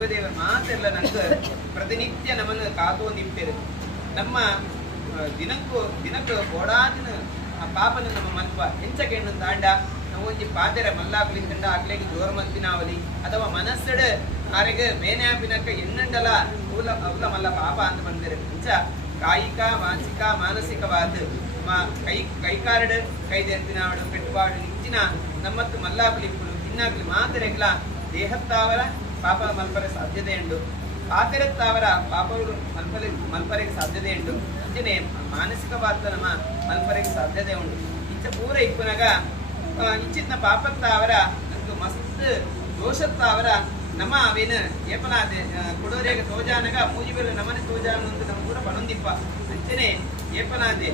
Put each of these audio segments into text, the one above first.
ದೇವರ ಮಾತೆಲ್ಲ ನಂಗೆ ಪ್ರತಿನಿತ್ಯ ನಮ್ಮನ್ನು ಕಾತೊಂದಿಟ್ಟರು ನಮ್ಮ ದಿನಕ್ಕೂ ಓಡಾದಿನ ಪಾಪನ ನಮ್ಮ ಮನ್ಪ ಹೆಂಚಕ್ಕೆ ತಾಂಡ ನಾವು ಒಂಜಿ ಪಾತೆರ ಮಲ್ಲಾಗ್ಲಿಂದ ಆಗ್ಲಿಕ್ಕೆ ಜೋರ್ ಮಂತಿನಾವಲಿ ಅಥವಾ ಮನಸ್ಸಡ ಆರೆಗೆ ಬೇನೆಯಾಪಿನಕ್ಕ ಎನ್ನಂಡಲ ಊಲ ಅವಲ ಮಲ್ಲ ಪಾಪ ಅಂತ ಬಂದಿರ ಹೆಂಚ ಕಾಯಿಕ ಮಾನಸಿಕ ಮಾನಸಿಕವಾದ ಕೈಕಾರಡು ಕೈದೆರ್ತಿನಾವಡು ಪೆಟ್ಟುಪಾಡು ನಿಂಚಿನ ನಮ್ಮತ್ತು ಮಲ್ಲಾಗ್ಲಿಪ್ಪುಡು ಇನ್ನಾಗ್ಲಿ ಮಾತೆರೆಗ್ಲ ದೇಹತ್ತಾವರ ಪಾಪ ಮಲ್ಪರೆ ಸಾಧ್ಯತೆ ಉಂಟು ಪಾತೆರತ್ತಾವರ ಪಾಪಗಳು ಮಲ್ಪರೆಗೆ ಸಾಧ್ಯತೆ ಉಂಟು ಅಂಚನೆ ಮಾನಸಿಕವಾದ ನಮ್ಮ ಮಲ್ಪರೆಗೆ ಸಾಧ್ಯತೆ ಉಂಟು ಇಂಚ ಪೂರ ಇಪ್ಪನಾಗ ಇಂಚಿನ ಪಾಪತ್ತಾವರ ನಂಗೆ ಮಸ್ತ್ ದೋಷತ್ತಾವರ ನಮ್ಮ ಅವೇನು ಏಪನಾದೆ ಕೊಡೋರೆಗೆ ತೋಜಾನಗ ಮೂಜಿಬೆಲ್ಲ ನಮನೆ ತೋಜಾನ ಅಂತ ನಮ್ಮ ಕೂಡ ಪಣೊಂದಿಪ್ಪ ಅಂಚನೆ ಏಪನಾದೆ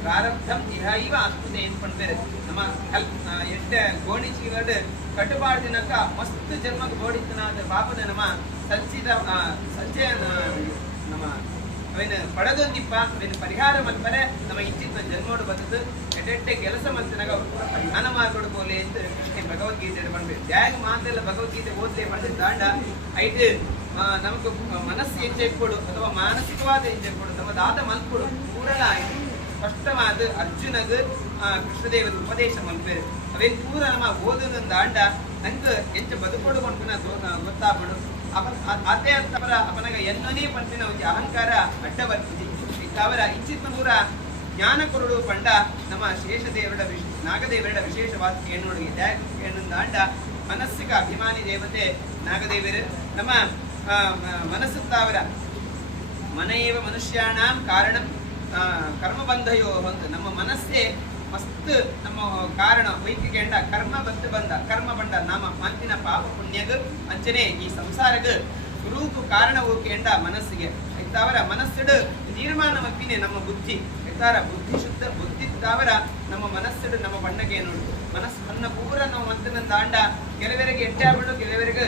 ಪ್ರಾರಬ್ಧಂ ಇಹೈವ ಅಸ್ತುತೆ ಏನು ಪಣ್ಬೇರೆ ನಮ್ಮ ಎಷ್ಟ ಗೋಣಿಚಿಗಡ್ ಕಟ್ಟುಪಾಡಿನಕ ಮಸ್ತ್ ಜನ್ಮಕ್ಕೆ ಗೋಡಿತನಾದ ಪಾಪದ ನಮ್ಮ ಸಂಚಯ ನಮ್ಮ ಅವೇನು ಪಡೆದೊಂದಿಪ್ಪ ಅವೇನು ಪರಿಹಾರ ಮಲ್ಪರೆ ನಮ್ಮ ಇಚ್ಚಿತ ಜನ್ಮೋಡು ಬದದು ಎಡ್ಡೆ ಕೆಲಸ ಮಲ್ತನಾಗ ಜ್ಞಾನ ಮಾರ್ಗೋಡು ಬೋಲೆ ಅಂತ ಕೃಷ್ಣ ಭಗವದ್ಗೀತೆ ಪಣ್ಬೇಕು ತ್ಯಾಗ ಮಾತೆಲ್ಲ ಭಗವದ್ಗೀತೆ ಓದ್ಲೆ ಪಡೆದ ದಾಂಡ ಐದು ನಮకు ಮನಸ್ಸು ಎಂಜೆಕ್ಕೊಡು ಅಥವಾ ಮಾನಸಿಕವಾದ ಎಂಜೆಕ್ಕೊಡು ನಮ್ಮ ದಾದ ಮಲ್ಕೊಡು ಕೂಡಲ ಆಯ್ತು ಸ್ಪಷ್ಟವಾದ ಅರ್ಜುನಗ ಕೃಷ್ಣದೇವರ ಉಪದೇಶ ಮಲ್ಪೇರು ಅವೇನು ಪೂರ ನಮ್ಮ ಓದೋದೊಂದು ದಾಂಡ ನಂಗೆ ಎಂಚ ಬದುಕೋಡು ಕೊಂಡ್ನ ಗೊತ್ತಾಗ್ಬಿಡು ಅದೇ ಅಂತವರ ಅವನಾಗ ಎನ್ನೋನೇ ಪಂಪಿನ ಒಂದು ಅಹಂಕಾರ ಅಡ್ಡ ಬರ್ತಿದೆ ಅವರ ಇಚ್ಚಿತ ಪೂರ ಜ್ಞಾನ ಕೊರಡು ಪಂಡ ನಮ್ಮ ಶೇಷದೇವರ ನಾಗದೇವರ ವಿಶೇಷವಾದ ಕೇಳೋಡಿಗೆ ದಾಂಡ ಮನಸ್ಸಿಗೆ ಅಭಿಮಾನಿ ದೇವತೆ ನಾಗದೇವರು ನಮ್ಮ ಮನಸ್ಸುತ್ತಾವರ ಮನೆಯವ ಮನುಷ್ಯಾಣಾಂ ಕಾರಣ ಕರ್ಮಬಂಧಯೋ ಅಂತ ನಮ್ಮ ಮನಸ್ಸೇ ಮಸ್ತ್ ನಮ್ಮ ಕಾರಣ ವೈಕಿಗೆಂಡ ಕರ್ಮ ಬಂದ ನಮ್ಮ ಮತ್ತಿನ ಪಾಪ ಪುಣ್ಯಗ ಅಂಚನೆ ಈ ಸಂಸಾರಗ ರೂಪು ಕಾರಣವು ಕೇಂಡ ಮನಸ್ಸಿಗೆ ಇತ್ತಾವರ ಮನಸ್ಸಿಡು ತೀರ್ಮಾನ ಮತ್ತಿನೇ ನಮ್ಮ ಬುದ್ಧಿ ಇತ್ತಾರ ಬುದ್ಧಿ ಶುದ್ಧ ಬುದ್ಧಿ ತಾವರ ನಮ್ಮ ಮನಸ್ಸಿಡು ನಮ್ಮ ಬಣ್ಣಗೆ ನೋಡು ಮನಸ್ಸು ಬಣ್ಣ ಪೂರ ನಾವು ಮಂತನ ದಾಂಡ ಕೆಲವರಿಗೆ ಎಟ್ಟಾಗ್ಬಿಡು ಕೆಲವರಿಗೆ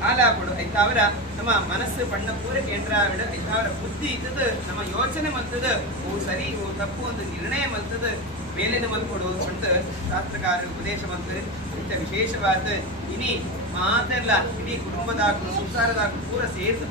ಹಾಲಾಗ್ಬಿಡು ಐತಾವರ ನಮ್ಮ ಮನಸ್ಸು ಬಣ್ಣ ಪೂರ ಕೇಂದ್ರ ಆಗ್ಬಿಡು ಐತಾವರ ಬುದ್ಧಿ ಇದ್ದದು ನಮ್ಮ ಯೋಚನೆ ಮಲ್ತದ ಓ ಸರಿ ಓ ತಪ್ಪು ಒಂದು ನಿರ್ಣಯ ಮಲ್ತದ ಮೇಲಿನ ಮಲ್ಕೊಡು ಅಂತ ಶಾಸ್ತ್ರಕಾರ ಉಪದೇಶ ಮಲ್ತದೆ ಇಂಥ ವಿಶೇಷವಾದ ಇನಿ ಮಾತೆಲ್ಲ ಇಡೀ ಕುಟುಂಬದಾಗ ಸಂಸಾರದಾಗ ಪೂರ ಸೇರಿಸಿ